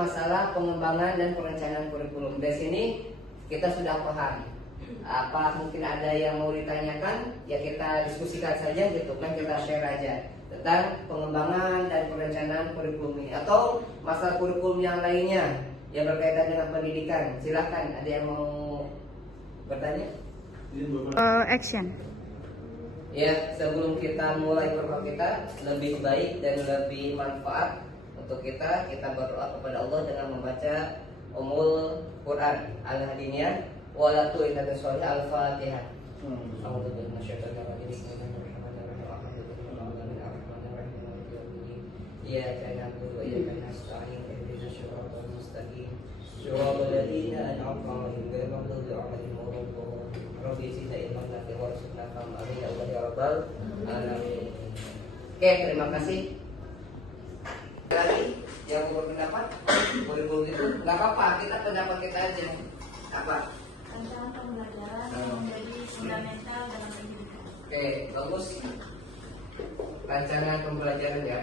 Masalah pengembangan dan perencanaan kurikulum. Dari sini kita sudah paham. Apa mungkin ada yang mau ditanyakan? Ya kita diskusikan saja gitu kan, kita share aja tentang pengembangan dan perencanaan kurikulum ini atau masalah kurikulum yang lainnya yang berkaitan dengan pendidikan. Silahkan, ada yang mau bertanya? Action. Ya, sebelum kita mulai program kita, lebih baik dan lebih manfaat untuk kita berdoa kepada Allah dengan membaca Ummul Quran Al-Hadiniyah walatu inna sholih Al-Fatihah. A'udzubillahi minasyaitonir rajim. Iyyaka na'budu wa iyyaka nasta'in ihdinas siratal mustaqim siratal ladzina an'amta 'alaihim ghairil maghdubi 'alaihim waladdallin. Rabbi zidna ilman nafi' warzuqna fahma amin ya Allah ya rabbal alamin. Oke, terima kasih. Lagi yang berpendapat kurikulum itu nggak apa-apa, kita pendapat kita aja. Apa? Rancangan pembelajaran yang menjadi fundamental dalam pendidikan. Oke, bagus. Rancangan pembelajaran ya.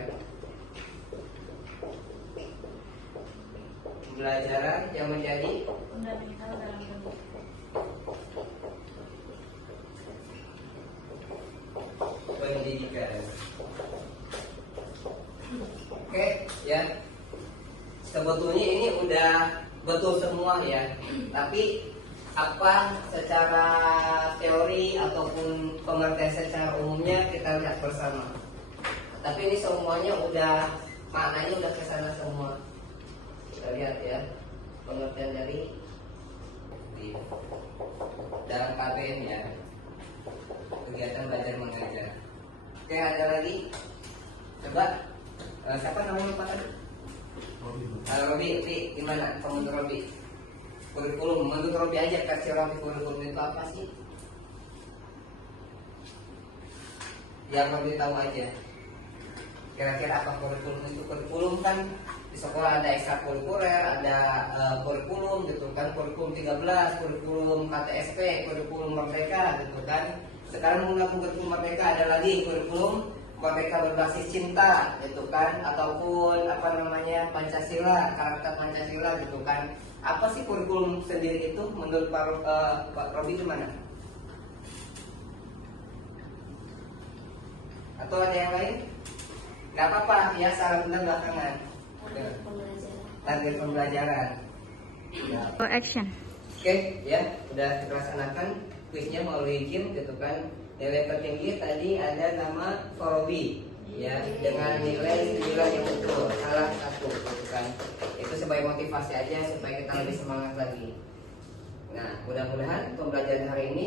Pembelajaran yang menjadi Fundamental dalam pendidikan. Pendidikan. Oke, ya. Sebetulnya ini udah betul semua ya. Tapi apa secara teori ataupun pengertian secara umumnya kita lihat bersama. Tapi ini semuanya udah maknanya udah kesana semua. Kita lihat ya pengertian dari dalam KBM ya, kegiatan belajar mengajar. Oke, ada lagi? Coba siapa namanya Pak tadi? Robi, gimana? Menurut Robi, kurikulum, menurut Robi aja kasih Robi kurikulum itu apa sih? Yang Robi tahu aja. Kira-kira apa kurikulum itu? Kurikulum kan di sekolah ada ekstrakurikuler, ada kurikulum gitu kan, kurikulum 13, kurikulum KTSP, kurikulum Merdeka gitu kan. Sekarang menggunakan kurikulum Merdeka ada lagi kurikulum Merdeka berbasis cinta gitu kan, ataupun apa namanya Pancasila, karakter Pancasila gitu kan. Apa sih kurikulum sendiri itu menurut Pak Robi gimana? Atau ada yang lain? Gak apa-apa ya, salah benar belakangan. Target pembelajaran. Action. Oke, ya udah kita laksanakan kuisnya melalui game gitu kan. Nilai tertinggi tadi ada nama Robi ya, dengan nilai 9 yang betul, salah satu gitu kan. Itu sebagai motivasi aja supaya kita lebih semangat lagi. Nah, mudah-mudahan pembelajaran hari ini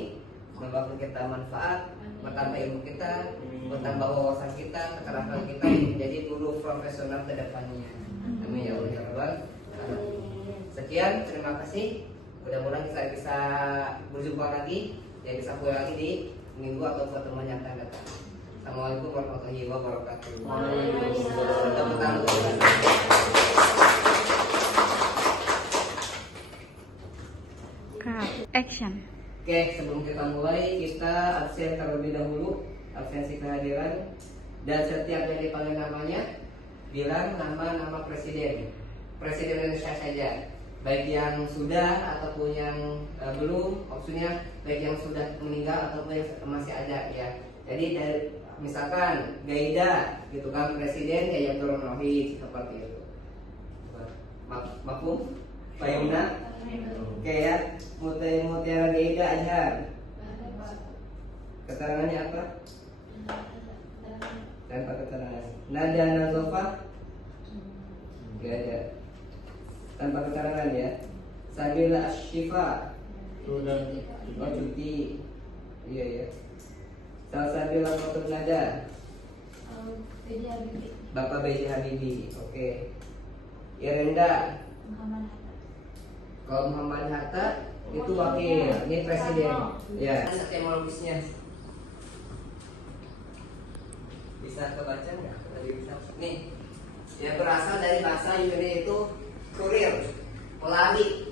membawa kita manfaat, bertambah ilmu kita, bertambah wawasan kita, keterampilan kita menjadi guru profesional ke depannya. Amin ya Allah ya Rabbal alamin. Sekian, terima kasih. Mudah-mudahan kita bisa berjumpa lagi, ya bisa kuliah lagi di minggu atau pertemuan yang akan datang. Assalamualaikum warahmatullahi wabarakatuh. Action. Oke, sebelum kita mulai, kita absen terlebih dahulu, absensi kehadiran, dan setiap yang dipanggil namanya bilang nama presiden Indonesia saja, baik yang sudah ataupun yang belum, maksudnya baik yang sudah meninggal ataupun yang masih ada ya. Jadi dari misalkan Gaida gitu kan, presiden kayak Abdurrahman Wahid seperti itu. Mafhum? Pak Yumna? Oke ya, Mutiara Gaida Azhar. Keterangannya apa? Tanpa keterangan. Nada Nazofa? Gak ada. Tanpa keterangan ya. Sabila Ashifa. Oh cuti. Iya ya. Salsabila Kotor Nada. Bapak B.J. Habibie. Oke. Irenda. Kalau Muhammad Hatta itu wakil, ini presiden. Ya. Etimologisnya bisa kebaca nggak? Tadi bisa. Nih, ya berasal dari bahasa Yunani itu kurir, pelari,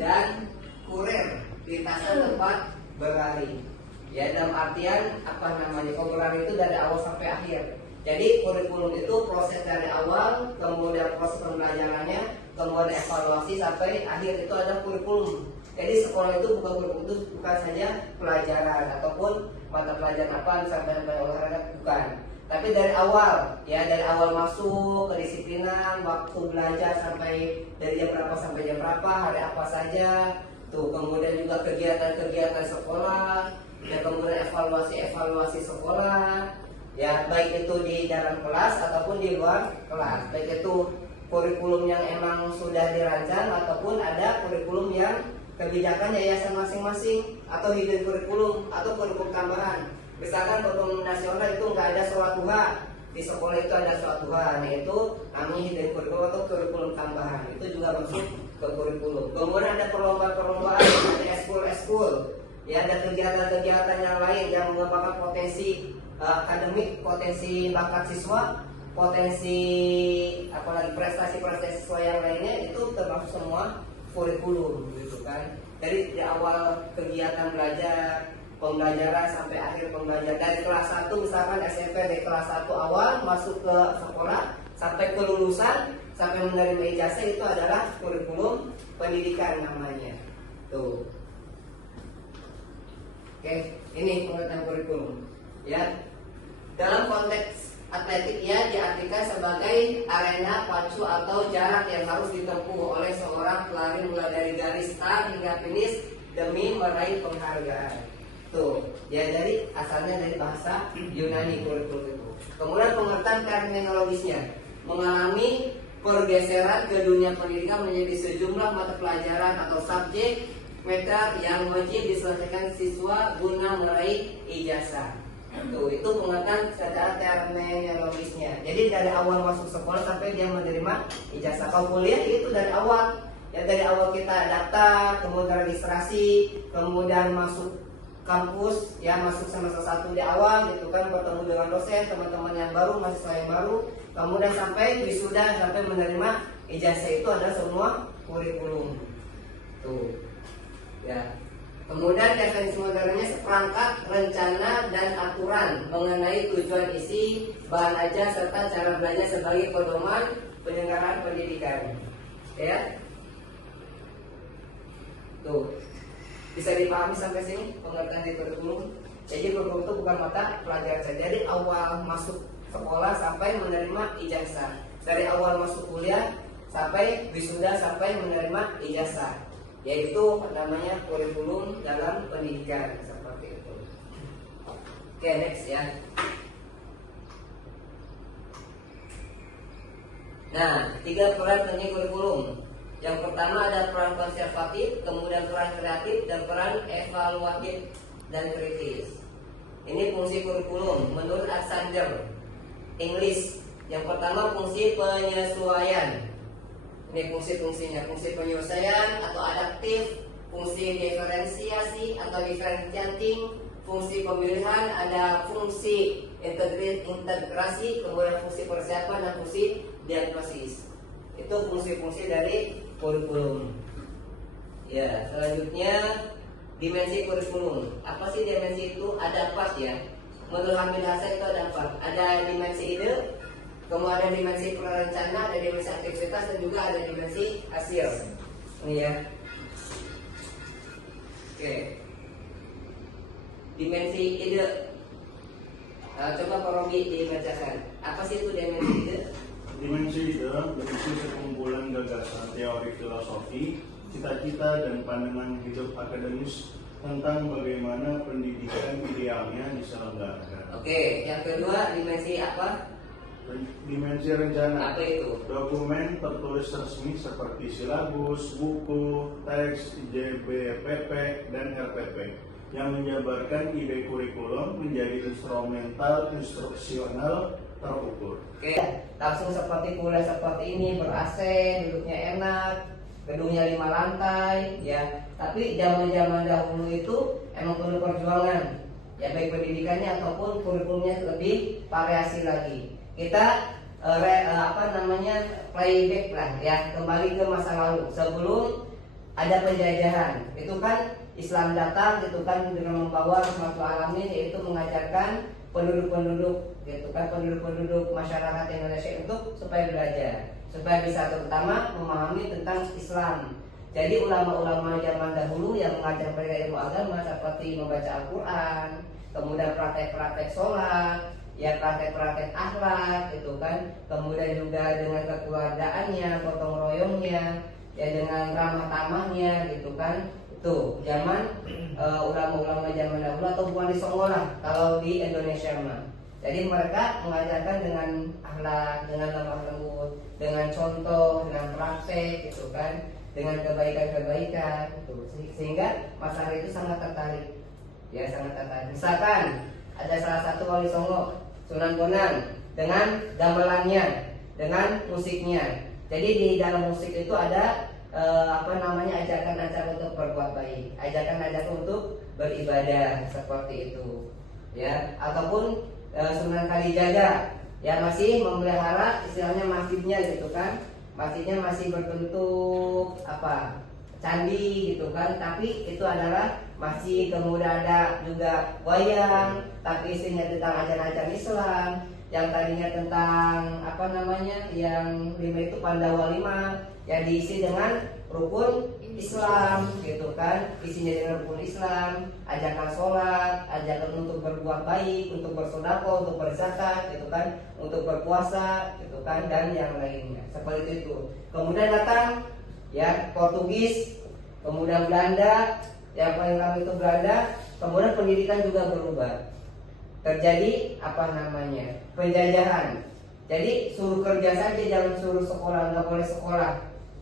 dan kurir, lintasan tempat berlari. Ya dalam artian apa namanya? Kalau berlari itu dari awal sampai akhir. Jadi kurikulum itu proses dari awal, kemudian proses pembelajarannya, kemudian evaluasi sampai akhir itu ada kurikulum. Jadi sekolah itu bukan kurikulum itu bukan saja pelajaran ataupun mata pelajaran apa sampai olahraga, bukan. Tapi dari awal, ya dari awal masuk kedisiplinan, waktu belajar sampai dari jam berapa sampai jam berapa, hari apa saja, tuh kemudian juga kegiatan-kegiatan sekolah, dan kemudian evaluasi sekolah, ya baik itu di dalam kelas ataupun di luar kelas, baik itu kurikulum yang emang sudah dirancang ataupun ada kurikulum yang kebijakan yayasan masing-masing atau hidden kurikulum atau kurikulum tambahan. Misalkan kurikulum nasional itu nggak ada sholat duha, di sekolah itu ada sholat duha, nah itu namanya hidden kurikulum atau kurikulum tambahan, itu juga masuk ke kurikulum. Kemudian ada perlombaan-perlombaan, ada eskul, ya ada kegiatan-kegiatan yang lain yang mengembangkan potensi akademik, potensi bakat siswa, potensi apalagi prestasi siswa yang lainnya, itu termasuk semua kurikulum gitu kan. Dari awal kegiatan belajar, pembelajaran sampai akhir pembelajaran, dari kelas 1 misalkan SMP, dari kelas 1 awal masuk ke sekolah sampai kelulusan sampai menerima ijazah, itu adalah kurikulum pendidikan namanya. Tuh. Oke, ini pengertian kurikulum. Ya. Dalam konteks atletik ya diartikan sebagai arena pacu atau jarak yang harus ditempuh oleh seorang pelari mulai dari garis start hingga finish demi meraih penghargaan. Tuh, ya dari asalnya dari bahasa Yunani kurikulum itu. Kemudian pengertian terminologisnya mengalami pergeseran ke dunia pendidikan menjadi sejumlah mata pelajaran atau subjek matter yang wajib diselesaikan siswa guna meraih ijazah. Itu pengertian secara terminologisnya. Jadi dari awal masuk sekolah sampai dia menerima ijazah. Kalau kuliah itu dari awal, ya dari awal kita daftar, kemudian registrasi, kemudian masuk kampus, ya masuk semester 1 di awal, gitu kan, bertemu dengan dosen, teman-teman yang baru, mahasiswa yang baru, kemudian sampai wisuda, sampai menerima ijazah, itu ada semua kurikulum. Tuh, ya. Kemudian definisi modernnya seperangkat rencana dan aturan mengenai tujuan isi, bahan ajar serta cara belajar sebagai pedoman penyelenggaraan pendidikan. Ya. Tuh. Bisa dipahami sampai sini pengertian di kurikulum. Jadi kurikulum itu bukan mata pelajaran saja. Dari awal masuk sekolah sampai menerima ijazah. Dari awal masuk kuliah sampai wisuda sampai menerima ijazah. Yaitu namanya kurikulum dalam pendidikan, seperti itu. Oke, next ya. Nah, 3 peran penting kurikulum. Yang pertama ada peran konservatif, kemudian peran kreatif, dan peran evaluatif dan kritis. Ini fungsi kurikulum menurut Alexander English. Yang pertama fungsi penyesuaian. Ini fungsi-fungsinya, fungsi penyelesaian atau adaptif, fungsi diferensiasi atau differentiating, fungsi pemilihan, ada fungsi integrasi, kemudian fungsi persiapan dan fungsi diagnosis. Itu fungsi-fungsi dari kurikulum. Ya, selanjutnya dimensi kurikulum. Apa sih dimensi itu? Ada 4 ya. Menurut Hamid Hasan itu ada 4. Ada dimensi ide, kemudian ada dimensi perencana, ada dimensi aktivitas, dan juga ada dimensi hasil. Ini ya. Oke. Dimensi ide. Coba Pak Robi dibacakan. Apa sih itu dimensi ide? Dimensi ide berisi sekumpulan gagasan teori filosofi, cita-cita dan pandangan hidup akademis tentang bagaimana pendidikan idealnya diselenggarakan. Oke, yang kedua dimensi apa? Dimensi rencana. Apa itu? Dokumen tertulis resmi seperti silabus, buku, teks, JBPP, dan RPP yang menjabarkan ide kurikulum menjadi instrumental instruksional terukur. Oke, langsung seperti kuliah seperti ini, ber-AC, duduknya enak, gedungnya 5 lantai, ya. Tapi zaman-zaman dahulu itu emang perlu perjuangan, ya baik pendidikannya ataupun kurikulumnya lebih variasi lagi. Kita playback lah, ya, kembali ke masa lalu sebelum ada penjajahan. Itu kan Islam datang gitu kan dengan membawa rahmatul alamin, yaitu mengajarkan penduduk-penduduk gitu kan, penduduk-penduduk masyarakat Indonesia untuk supaya belajar, supaya bisa terutama memahami tentang Islam. Jadi ulama-ulama zaman dahulu yang mengajar mereka ilmu agama seperti membaca Al-Quran, kemudian praktek-praktek sholat, ya praktek-praktek akhlak gitu kan, kemudian juga dengan kekeluargaannya, gotong royongnya, ya dengan ramah tamahnya gitu kan. Itu zaman ulama-ulama zaman dahulu, atau bukan di Songo lah kalau di Indonesia mah. Jadi mereka mengajarkan dengan akhlak, dengan lemah lembut, dengan contoh, dengan praktek gitu kan, dengan kebaikan-kebaikan gitu. Sehingga masyarakat itu sangat tertarik. Ya sangat tertarik. Misalkan ada salah satu wali Songo, Sunan Bonang, dengan gamelannya, dengan musiknya. Jadi di dalam musik itu ada ajakan-ajakan untuk berbuat baik, ajakan-ajakan untuk beribadah seperti itu, ya. Ataupun Sunan Kalijaga, ya masih memelihara istilahnya masjidnya gitu kan, masjidnya masih berbentuk candi gitu kan, tapi itu adalah masjid. Kemudian ada juga wayang, tapi isinya tentang ajaran-ajaran Islam. Yang tadinya tentang yang 5 itu Pandawa 5, yang diisi dengan rukun Islam gitu kan, isinya dengan rukun Islam, ajakan sholat, ajakan untuk berbuat baik, untuk bersedekah, untuk berzakat gitu kan, untuk berpuasa gitu kan, dan yang lainnya seperti itu. Kemudian datang ya Portugis, kemudian Belanda, yang paling lama itu Belanda. Kemudian pendidikan juga berubah, terjadi penjajahan. Jadi suruh kerja saja, jangan suruh sekolah, nggak boleh sekolah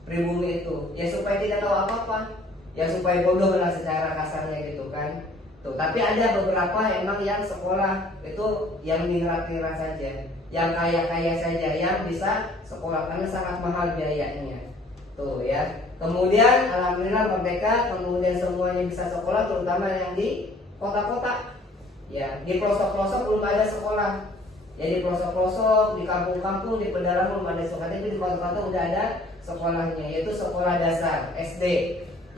pribumi itu, ya supaya tidak tahu apa-apa, ya supaya bodoh lah secara kasarnya gitu kan. Tuh, tapi ada beberapa emang yang sekolah itu yang nira-nira saja, yang kaya-kaya saja yang bisa sekolah karena sangat mahal biayanya. Tuh ya. Kemudian alhamdulillah merdeka, kemudian semuanya bisa sekolah, terutama yang di kota-kota. Ya, di pelosok-pelosok belum ada sekolah. Ya di pelosok-pelosok, di kampung-kampung, di pedalaman belum ada sekolah, tapi di kota-kota udah ada sekolahnya, yaitu sekolah dasar SD,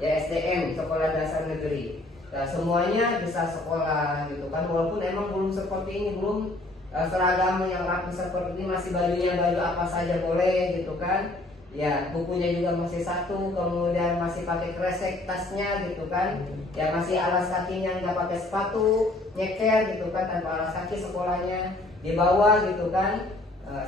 ya SDN, sekolah dasar negeri. Nah, semuanya bisa sekolah gitu kan, walaupun emang belum seperti ini, belum seragam yang rapi seperti ini, masih bajunya baju apa saja boleh gitu kan. Ya bukunya juga masih satu, kemudian masih pakai kresek tasnya gitu kan. Ya masih alas kakinya nggak pakai sepatu, nyeker gitu kan, tanpa alas kaki sekolahnya di bawah gitu kan.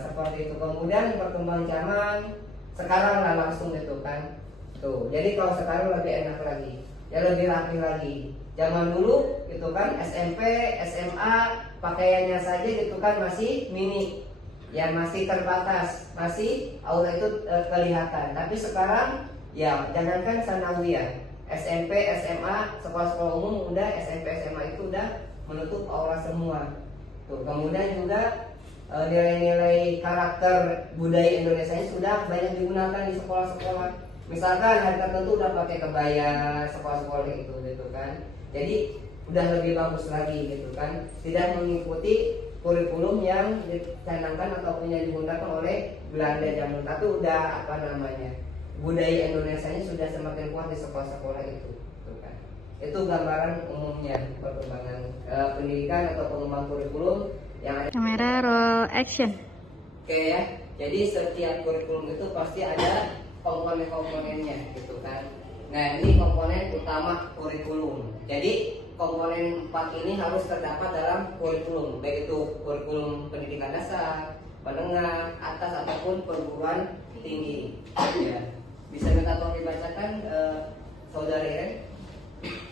Seperti itu. Kemudian berkembang zaman, sekarang lah langsung gitu kan. Tuh, jadi kalau sekarang lebih enak lagi, ya lebih rapi lagi. Zaman dulu gitu kan, SMP, SMA, pakaiannya saja gitu kan masih mini, ya masih terbatas, masih aula itu kelihatan. Tapi sekarang ya jangankan sanawiyah, SMP, SMA, sekolah-sekolah umum udah, SMP, SMA itu udah menutup aula semua. Tuh, kemudian juga nilai-nilai karakter budaya Indonesia sudah banyak digunakan di sekolah-sekolah. Misalkan hari tertentu udah pakai kebaya sekolah-sekolah itu gitu kan. Jadi udah lebih bagus lagi gitu kan. Tidak mengikuti kurikulum yang dicanangkan ataupun yang digunakan oleh Belanda zaman, tapi udah budaya Indonesia-nya sudah semakin kuat di sekolah-sekolah itu gitu kan. Itu gambaran umumnya perkembangan pendidikan atau pengembangan kurikulum yang ada. Kamera roll action. Oke ya, jadi setiap kurikulum itu pasti ada komponen-komponennya gitu kan. Nah ini komponen utama kurikulum. Jadi komponen 4 ini harus terdapat dalam kurikulum, baik itu kurikulum pendidikan dasar, menengah, atas ataupun perguruan tinggi. Ya. Bisa minta tolong dibacakan, saudari Ren?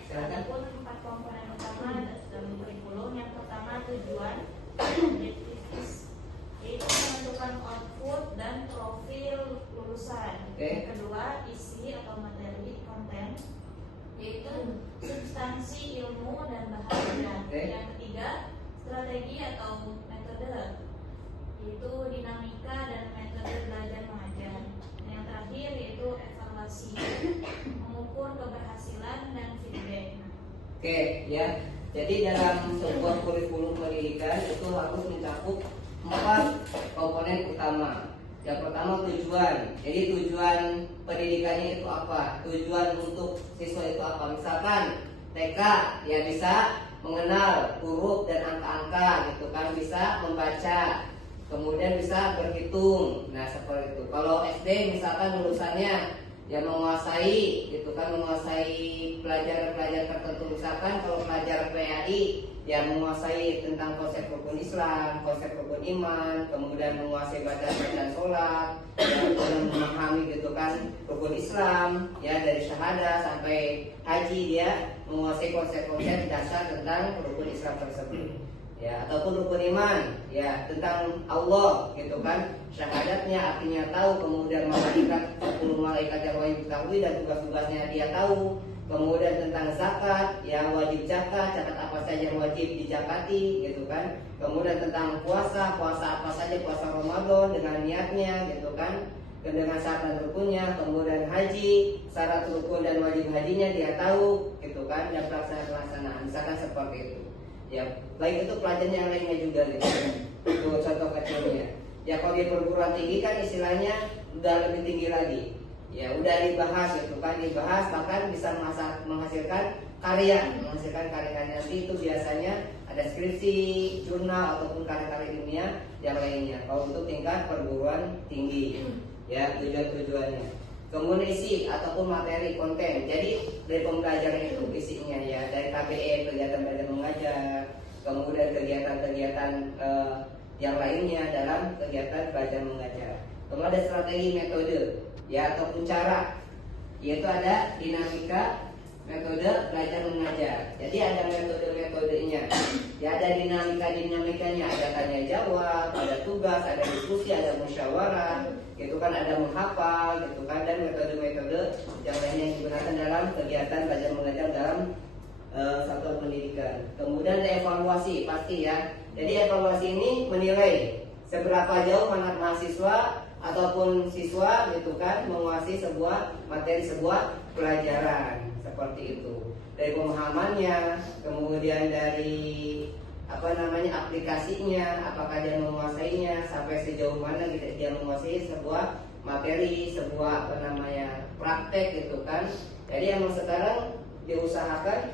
Silakan. Adapun 4 komponen utama dalam kurikulum, yang pertama tujuan, objektif, yaitu menentukan output dan profil lulusan. Yang kedua isi atau materi, konten, yaitu substansi ilmu dan bahasa. Yang ketiga strategi atau metode, yaitu dinamika dan metode belajar mengajar. Yang terakhir yaitu evaluasi, mengukur keberhasilan dan feedback. Oke ya, jadi dalam sebuah kurikulum pendidikan itu harus mencakup 4 komponen utama. Yang pertama tujuan. Jadi tujuan pendidikannya itu apa? Tujuan untuk siswa itu apa? Misalkan TK ya bisa mengenal huruf dan angka-angka gitu kan, bisa membaca, kemudian bisa berhitung. Nah seperti itu. Kalau SD misalkan lulusannya ya menguasai gitu kan, menguasai pelajaran-pelajaran tertentu. Misalkan kalau pelajaran PAI ya menguasai tentang konsep rukun Islam, konsep rukun iman, kemudian menguasai bacaan sholat, ya, kemudian memahami gitu kan rukun Islam ya dari syahadah sampai haji, dia menguasai konsep-konsep dasar tentang rukun Islam tersebut. Ya, ataupun rukun iman ya tentang Allah gitu kan, syahadatnya artinya tahu, kemudian malaikat 10 malaikat yang wajib diketahui dan tugas-tugasnya dia tahu, kemudian tentang zakat ya wajib zakat apa saja yang wajib dizakati gitu kan, kemudian tentang puasa apa saja puasa Ramadan dengan niatnya gitu kan, dengan syarat dan rukunnya, kemudian haji syarat rukun dan wajib hajinya dia tahu gitu kan, dan pelaksanaan misalkan seperti itu. Ya, baik itu pelajaran yang lainnya juga gitu. Itu contoh kecilnya. Ya kalau di perguruan tinggi kan istilahnya udah lebih tinggi lagi. Ya udah dibahas gitu kan, dibahas bahkan bisa menghasilkan karya, nanti itu biasanya ada skripsi, jurnal ataupun karya-karya ilmiah yang lainnya. Kalau untuk tingkat perguruan tinggi, ya tujuannya. Kemudian isi ataupun materi konten. Jadi dari pembelajaran itu isinya ya dari KBM, kegiatan belajar mengajar, kemudian kegiatan-kegiatan yang lainnya dalam kegiatan belajar mengajar. Kemudian ada strategi metode ya ataupun cara, yaitu ada dinamika metode belajar mengajar. Jadi ada metode-metodenya. Ya ada dinamikanya, ada tanya jawab, ada tugas, ada diskusi, ada musyawarah, gitu kan, ada menghafal, gitu kan, dan metode-metode yang lainnya yang digunakan dalam kegiatan belajar mengajar dalam satuan pendidikan. Kemudian ada evaluasi pasti ya. Jadi evaluasi ini menilai seberapa jauh mahasiswa ataupun siswa gitu kan menguasai sebuah materi, sebuah pelajaran seperti itu. Dari pemahamannya, kemudian dari aplikasinya, apakah dia menguasainya, sampai sejauh mana dia menguasai sebuah materi, sebuah praktek gitu kan. Jadi emang sekarang diusahakan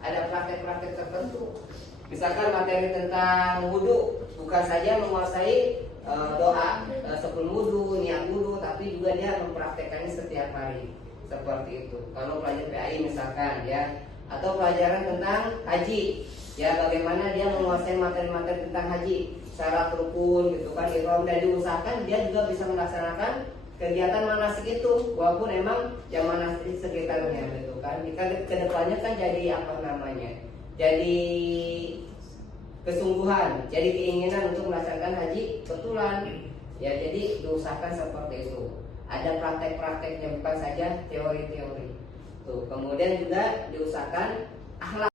ada praktek-praktek tertentu. Misalkan materi tentang wudhu, bukan saja menguasai doa sebelum wudhu, niat wudhu, tapi juga dia mempraktekannya setiap hari. Seperti itu. Kalau pelajaran PAI misalkan ya, atau pelajaran tentang haji, ya bagaimana dia menguasai materi-materi tentang haji, syarat rukun gitu kan, ihram, dan diusahakan dia juga bisa melaksanakan kegiatan manasik itu, walaupun emang yang manasik sekitarnya gitu kan. Kedepannya kan jadi jadi kesungguhan, jadi keinginan untuk melaksanakan haji betulan. Ya jadi diusahakan seperti itu. Ada praktek-prakteknya, bukan saja teori-teori. Tuh, kemudian juga diusahakan akhlak.